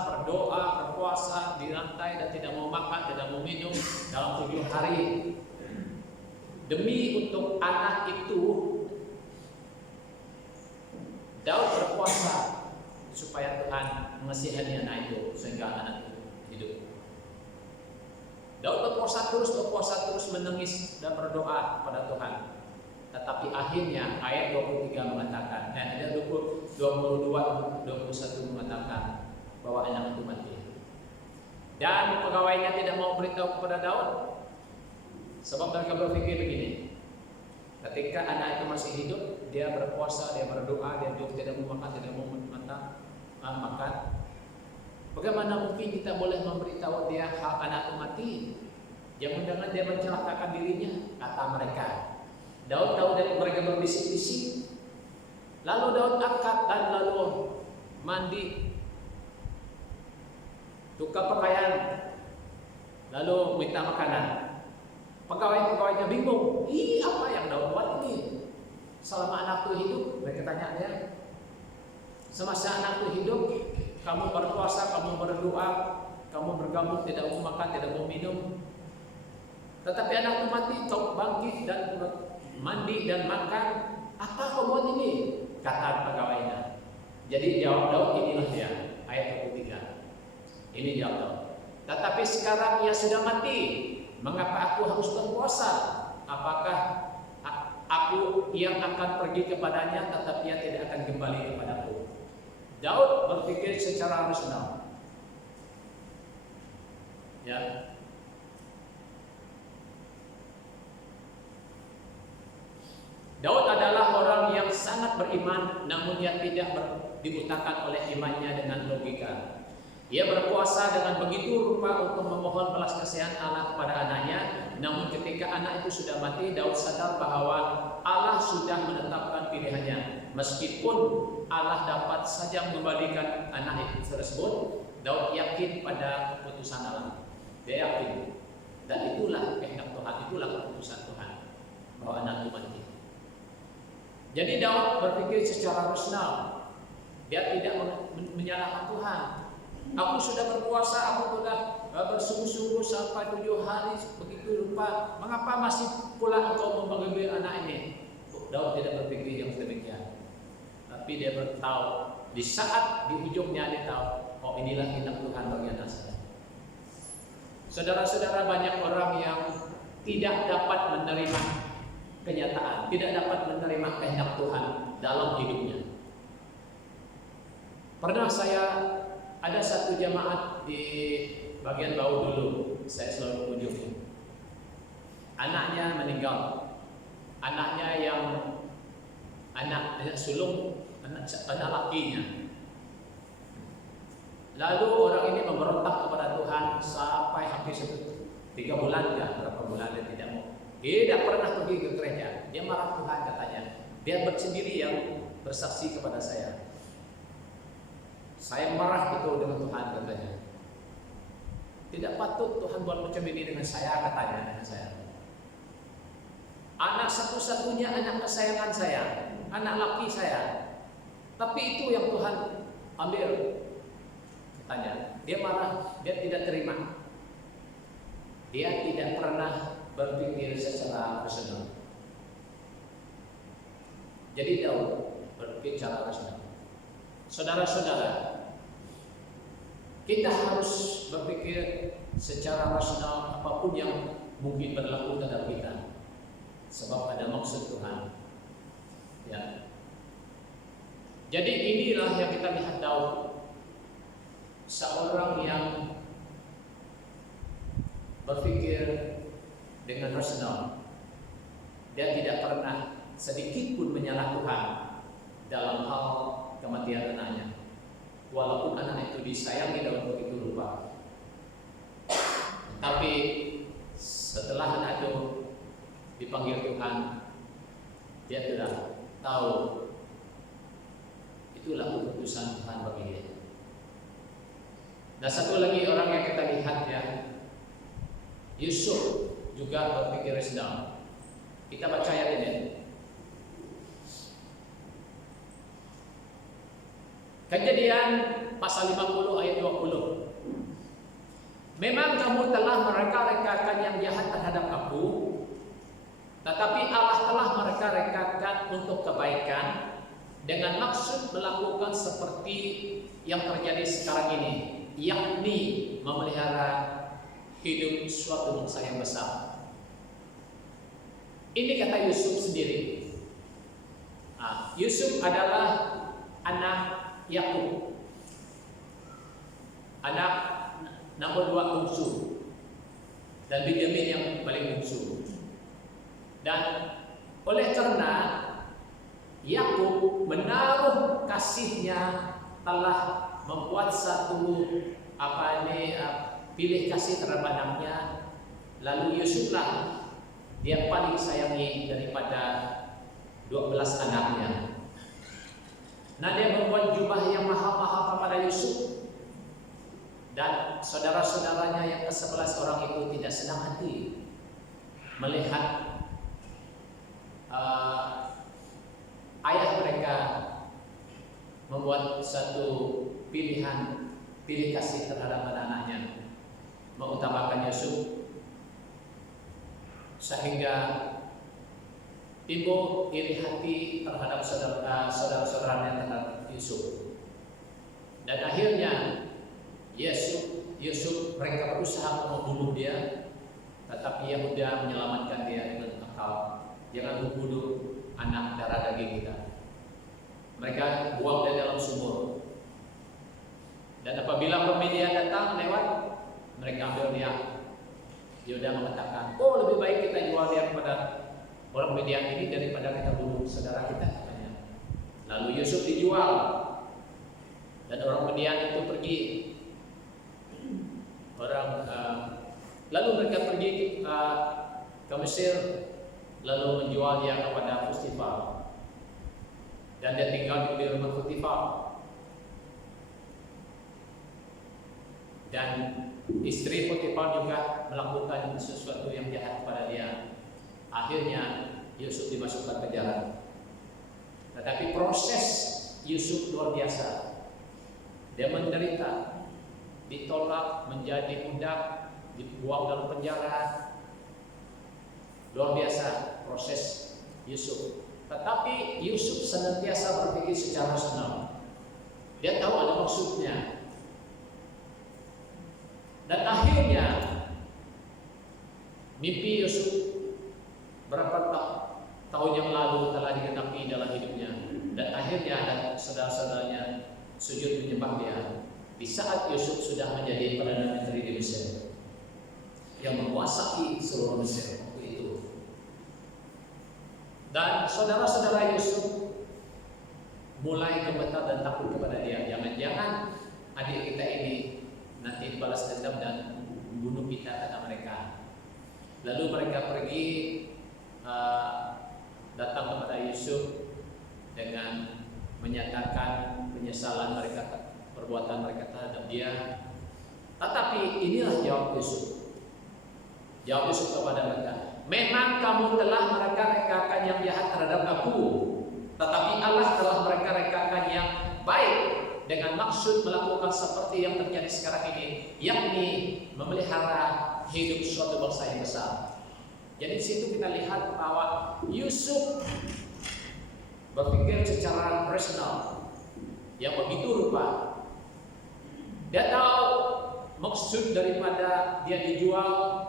berdoa, di lantai dan tidak mau makan, tidak mau minum dalam 7 hari demi untuk anak itu. Daud berpuasa supaya Tuhan mengasihani anak itu sehingga anak itu hidup. Daud berpuasa terus menangis dan berdoa pada Tuhan. Tetapi akhirnya ayat 23 mengatakan, ayat 22, 21 mengatakan bahwa anak itu mati. Dan pegawainya tidak mau beritahu kepada Daud, sebab mereka berpikir begini: ketika anak itu masih hidup, dia berpuasa, dia berdoa, dia juga tidak mau makan, tidak mau makan. Bagaimana mungkin kita boleh memberitahu dia hal anak itu mati? Jangan-jangan dia mencelakakan dirinya, kata mereka. Daud tahu dari mereka berbisik-bisik. Lalu Daud angkat dan lalu mandi, tukar pakaian, lalu minta makanan. Pegawai-pegawainya bingung. Apa yang Daud buat ini? Selama anak itu hidup, mereka tanya dia. Semasa anak itu hidup, kamu berpuasa, kamu berdoa, kamu bergabung, tidak mau makan, tidak mau minum. Tetapi anak itu mati, kau bangkit dan mandi dan makan. Apa kau buat ini? Kata pegawainya. Jadi jawab Daud, inilah dia, ayat 23. Ini jawab Daud. Tetapi sekarang ia sudah mati, mengapa aku harus berpuasa? Apakah aku yang akan pergi kepadanya, tetapi ia tidak akan kembali kepadaku? Daud berpikir secara rasional. Ya. Daud adalah orang yang sangat beriman, namun dia tidak dibutakan oleh imannya dengan logika. Ia berpuasa dengan begitu rupa untuk memohon belas kasihan Allah kepada anaknya. Namun ketika anak itu sudah mati, Daud sadar bahwa Allah sudah menetapkan pilihannya. Meskipun Allah dapat saja mengembalikan anak itu tersebut, Daud yakin pada keputusan Allah. Dia yakin, dan itulah kehendak Tuhan, itulah keputusan Tuhan bahwa anak itu mati. Jadi Daud berpikir secara rasional. Dia tidak menyalahkan Tuhan. Aku sudah berpuasa, aku sudah bersungguh-sungguh sampai 7 hari begitu lupa. Mengapa masih pula engkau mengambil anak ini? Daud tidak berpikir yang demikian. Tapi dia tahu di saat di ujungnya dia tahu, oh inilah kehendak Tuhan bagi anak saya. Saudara-saudara, banyak orang yang tidak dapat menerima kenyataan, tidak dapat menerima kehendak Tuhan dalam hidupnya. Pernah ada satu jemaat di bagian bawah dulu, saya selalu kunjungi. Anaknya meninggal, anaknya yang anak sulung, anak lakinya. Lalu orang ini memberontak kepada Tuhan sampai hampir 3 bulan, ya, berapa bulan dia tidak mau. Dia tidak pernah pergi ke gereja. Dia marah Tuhan katanya. Dia sendiri yang bersaksi kepada saya. Saya marah betul dengan Tuhan katanya. Tidak patut Tuhan buat macam ini dengan saya katanya dengan saya. Anak satu-satunya anak kesayangan saya, anak laki saya. Tapi itu yang Tuhan ambil. Katanya. Dia marah, dia tidak terima. Dia tidak pernah berpikir secara rasional. Jadi Daud berpikir secara rasional. Saudara-saudara, kita harus berpikir secara rasional apapun yang mungkin berlaku terhadap kita, sebab ada maksud Tuhan. Ya. Jadi inilah yang kita lihat Daud, seorang yang berpikir dengan rasional. Dia tidak pernah sedikit pun menyalah Tuhan dalam hal kematian anaknya, walaupun anak itu disayangi dalam begitu rupa. Tapi setelah anak itu dipanggil Tuhan, dia sudah tahu itulah keputusan Tuhan bagi dia. Dan satu lagi orang yang kita lihat, ya, Yusuf juga berpikir rasional. Kita baca ayat ini. Kejadian pasal 50 ayat 20. Memang kamu telah mereka-rekakan yang jahat terhadap aku, tetapi Allah telah mereka-rekakan untuk kebaikan dengan maksud melakukan seperti yang terjadi sekarang ini, yakni memelihara hidup suatu bangsa yang besar. Ini kata Yusuf sendiri. Yusuf adalah anak Yakub, anak nomor 2 bungsu, dan Benyamin yang paling bungsu. Dan oleh karena Yakub menaruh kasihnya, telah membuat satu pilih kasih terhadap anaknya, lalu Yusuflah dia paling sayangi daripada 12 anaknya. Nah, dia membuat jubah yang mahal-mahal kepada Yusuf, dan saudara-saudaranya yang ke-11 orang itu tidak senang hati melihat ayah mereka membuat satu pilih kasih terhadap anak-anaknya. mengutamakan Yusuf, sehingga timbul iri hati terhadap saudara-saudaranya terhadap Yusuf. Dan akhirnya Yusuf mereka berusaha membunuh dia, tetapi Yehuda menyelamatkan dia dengan akal. Jangan membunuh anak darah daging kita. Mereka buang dia dalam sumur. Dan apabila Midian datang lewat, mereka ambil dia. Yehuda mengatakan, oh lebih baik kita jual dia kepada orang Midian ini daripada kita bunuh saudara kita, katanya. Lalu Yusuf dijual. Dan orang Midian itu pergi. Lalu mereka pergi ke Mesir, lalu menjual dia kepada Potifar. Dan dia tinggal di rumah Potifar. Dan istri Potifar juga melakukan sesuatu yang jahat kepada dia. Akhirnya Yusuf dimasukkan ke penjara. Tetapi proses Yusuf luar biasa. Dia menderita, ditolak, menjadi budak, dibuang dalam penjara. Luar biasa proses Yusuf. Tetapi Yusuf senantiasa berpikir secara rasional. Dia tahu ada maksudnya. Dan akhirnya mimpi Yusuf berapa tahun yang lalu telah digenapi dalam hidupnya. Dan akhirnya ada saudara-saudaranya sujud menyembah dia di saat Yusuf sudah menjadi perdana menteri di Mesir yang menguasai seluruh Mesir waktu itu. Dan saudara-saudara Yusuf mulai gemetar dan takut kepada dia. Jangan-jangan adik kita ini nanti dibalas dendam dan membunuh kita, kata mereka. Lalu mereka pergi datang kepada Yusuf dengan menyatakan penyesalan mereka, perbuatan mereka terhadap dia. Tetapi inilah jawab Yusuf. Jawab Yusuf kepada mereka, memang kamu telah mereka-rekakan yang jahat terhadap aku, tetapi Allah telah mereka-rekakan yang baik dengan maksud melakukan seperti yang terjadi sekarang ini, yakni memelihara hidup suatu bangsa yang besar. Jadi di situ kita lihat bahwa Yusuf berpikir secara rasional yang begitu rupa. Dia tahu maksud daripada dia dijual,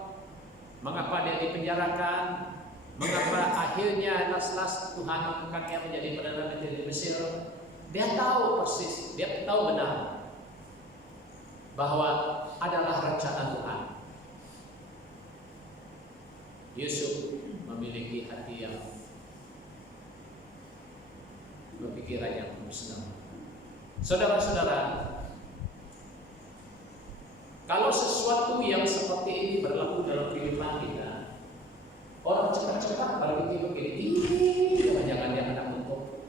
mengapa dia dipenjarakan, mengapa akhirnya las-las Tuhan mengangkatnya menjadi perdana menteri di Mesir. Dia tahu persis, dia tahu benar bahwa adalah rencana Tuhan. Yusuf memiliki hati yang berpikiran yang senang. Saudara-saudara, kalau sesuatu yang seperti ini berlaku dalam kehidupan kita, orang cepat-cepat berpikir begini, jangan-jangan dia anak untuk,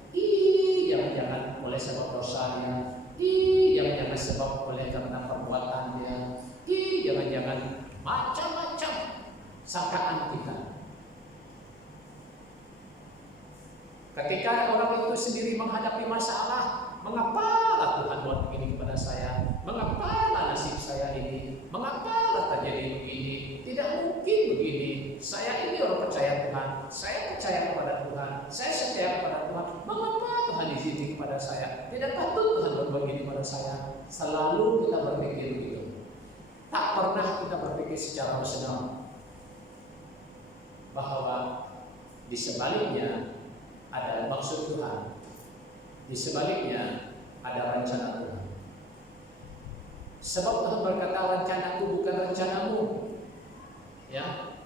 jangan-jangan oleh sebab dosanya, jangan-jangan sebab oleh karena perbuatannya, jangan-jangan macam-macam sangkaan kita. Ketika orang itu sendiri menghadapi masalah, mengapalah Tuhan buat begini kepada saya? Mengapalah nasib saya ini? Mengapalah terjadi begini? Tidak mungkin begini. Saya ini orang percaya Tuhan. Saya percaya kepada Tuhan. Saya setia kepada Tuhan. Mengapa Tuhan izinkan kepada saya? Tidak patut Tuhan buat begini kepada saya. Selalu kita berpikir begitu. Tak pernah kita berpikir secara rasional bahwa di sebaliknya ada maksud Tuhan, di sebaliknya ada rencana Tuhan. Sebab Tuhan berkata, rencanaku bukan rencanamu. Ya.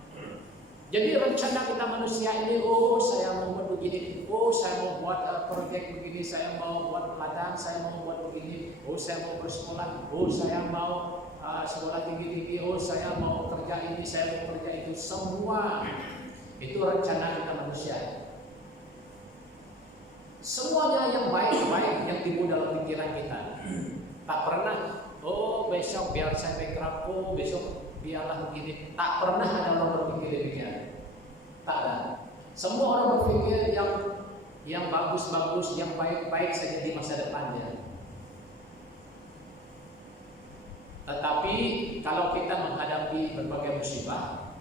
Jadi rencana kita manusia ini, saya mau buat begini, saya mau buat proyek begini, saya mau buat ladang, saya mau buat begini, saya mau bersekolah, saya mau sekolah tinggi-tinggi, saya mau kerja ini, saya mau kerja itu. Semua itu rencana kita manusia. Semuanya yang baik-baik yang timbul dalam pikiran kita. Tak pernah, besok biar saya bankrupt, besok biarlah begini. Tak pernah ada orang berpikir demikian. Tak ada. Semua orang berpikir yang bagus-bagus, yang baik-baik saja di masa depannya. Tetapi kalau kita menghadapi menghadapi berbagai musibah,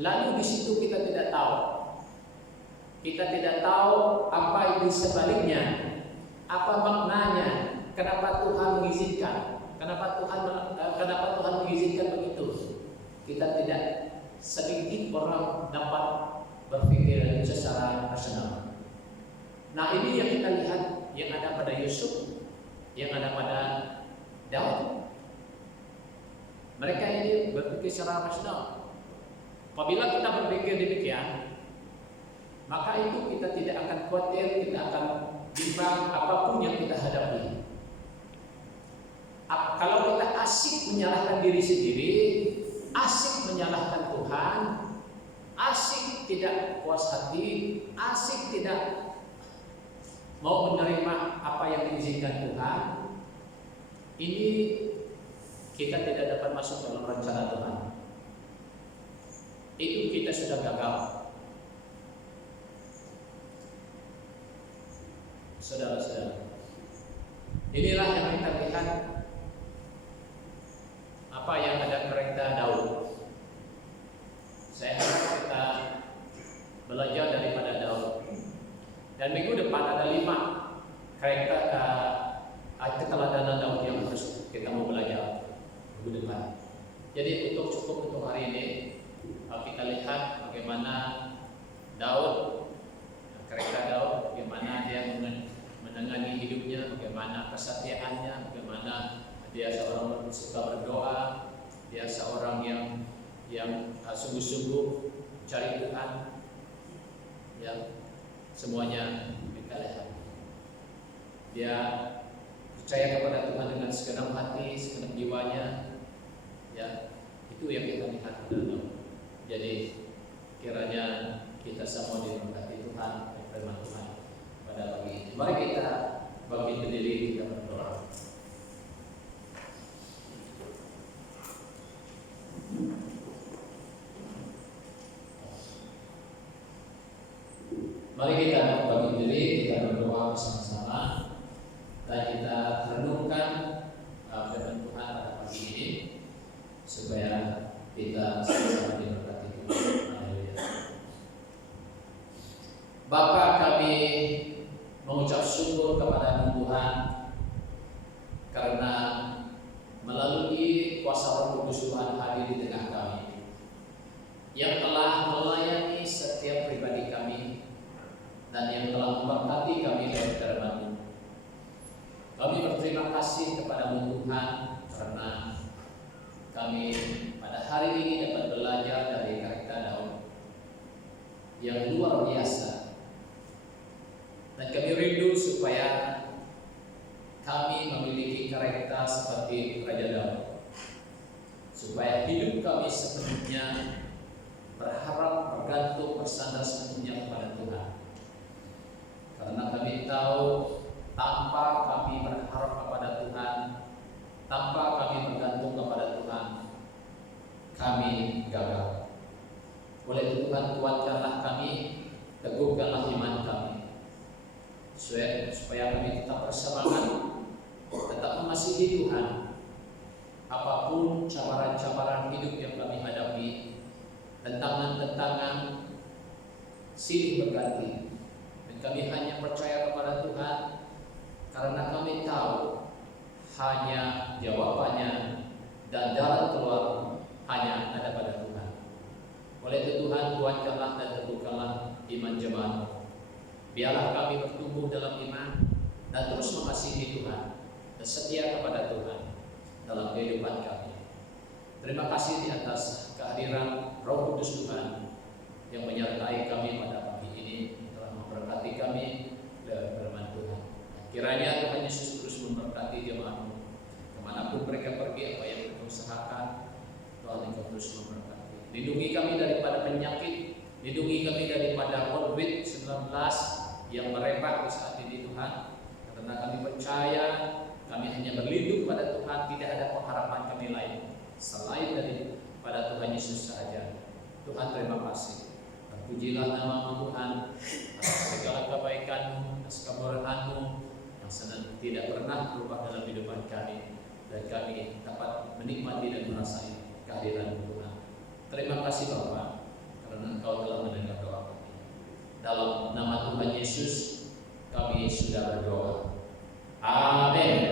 lalu di situ kita tidak tahu apa itu sebaliknya, apa maknanya, kenapa Tuhan mengizinkan, kenapa Tuhan mengizinkan begitu. Kita tidak sedikit orang dapat berpikir secara rasional. Nah, ini yang kita lihat yang ada pada Yusuf, yang ada pada Daud. Mereka ini berpikir secara rasional. Apabila kita berpikir demikian, maka itu kita tidak akan khawatir, kita akan bimbang apapun yang kita hadapi. Kalau kita asik menyalahkan diri sendiri, asik menyalahkan Tuhan, asik tidak puas hati, asik tidak mau menerima apa yang diizinkan Tuhan, ini kita tidak dapat masuk dalam rencana Tuhan. Itu kita sudah gagal. Saudara-saudara, inilah yang kita lihat apa yang ada kereta Daud. Saya harap kita belajar daripada Daud. Dan minggu depan ada 5 kereta keteladanan Daud yang harus kita mau belajar minggu depan. Jadi cukup untuk hari ini kita lihat bagaimana Daud, kereta Daud, bagaimana dia menangani hidupnya, bagaimana kesetiaannya, bagaimana dia seorang suka berdoa, dia seorang yang sungguh-sungguh mencari Tuhan, ya, semuanya kita lihat. Dia percaya kepada Tuhan dengan segenap hati, segenap jiwanya, ya, itu yang kita lihat pada Daud. Jadi kiranya kita semua diberkati Tuhan oleh firman Tuhan pada pagi ini. Mari kita bangkit berdiri, kita berdoa. Mari kita bangkit diri, kita berdoa bersama-sama dan kita renungkan firman Tuhan pada pagi ini supaya kita sama-sama diberkati Tuhan. Haleluya. Bapa, kami mengucap syukur kepada Tuhan karena melalui kuasa Roh Kudus Tuhan hadir di tengah kami, yang telah melayani setiap pribadi kami dan yang telah memberkati kami dari firman-Mu. Kami berterima kasih kepada-Mu Tuhan karena kami pada hari ini dapat belajar dari karya Daud yang luar biasa, dan kami rindu supaya kami memiliki karakter seperti Raja Daud, supaya hidup kami sepenuhnya berharap, bergantung, bersandar sepenuhnya kepada Tuhan. Karena kami tahu tanpa kami berharap kepada Tuhan, tanpa kami bergantung kepada Tuhan, kami gagal. Oleh Tuhan, kuatkanlah kami, teguhkanlah iman kami, supaya kami tetap bersemangat, tetap mengasihi Tuhan. Apapun cabaran-cabaran hidup yang kami hadapi, tentangan-tentangan silih berganti, dan kami hanya percaya kepada Tuhan karena kami tahu hanya jawabannya dan jalan keluar hanya ada pada Tuhan. Oleh itu Tuhan, kuatkanlah dan teguhkanlah iman jemaat. Biarlah kami bertumbuh dalam iman dan terus mengasihi Tuhan dan setia kepada Tuhan dalam kehidupan kami. Terima kasih di atas kehadiran Roh Kudus Tuhan yang menyertai kami pada pagi ini, telah memberkati kami dengan firman Tuhan. Kiranya Tuhan Yesus terus memberkati jemaat-Mu kemanapun mereka pergi, apa yang mereka usahakan, Tuhan Engkau terus memberkati. Lindungi kami daripada penyakit, lindungi kami daripada COVID-19 yang merebak di saat ini Tuhan. Karena kami percaya, kami hanya berlindung pada Tuhan, tidak ada pengharapan kami lain selain daripada Tuhan Yesus saja. Tuhan, terima kasih. Terpujilah nama-Mu Tuhan atas segala kebaikan-Mu, atas kemurahan-Mu yang tidak pernah berubah dalam kehidupan kami. dan kami dapat menikmati dan merasakan kehadiran Tuhan. Terima kasih Bapa, karena Engkau telah mendengar doa kami. Dalam nama Tuhan Yesus kami sudah berdoa. Amin.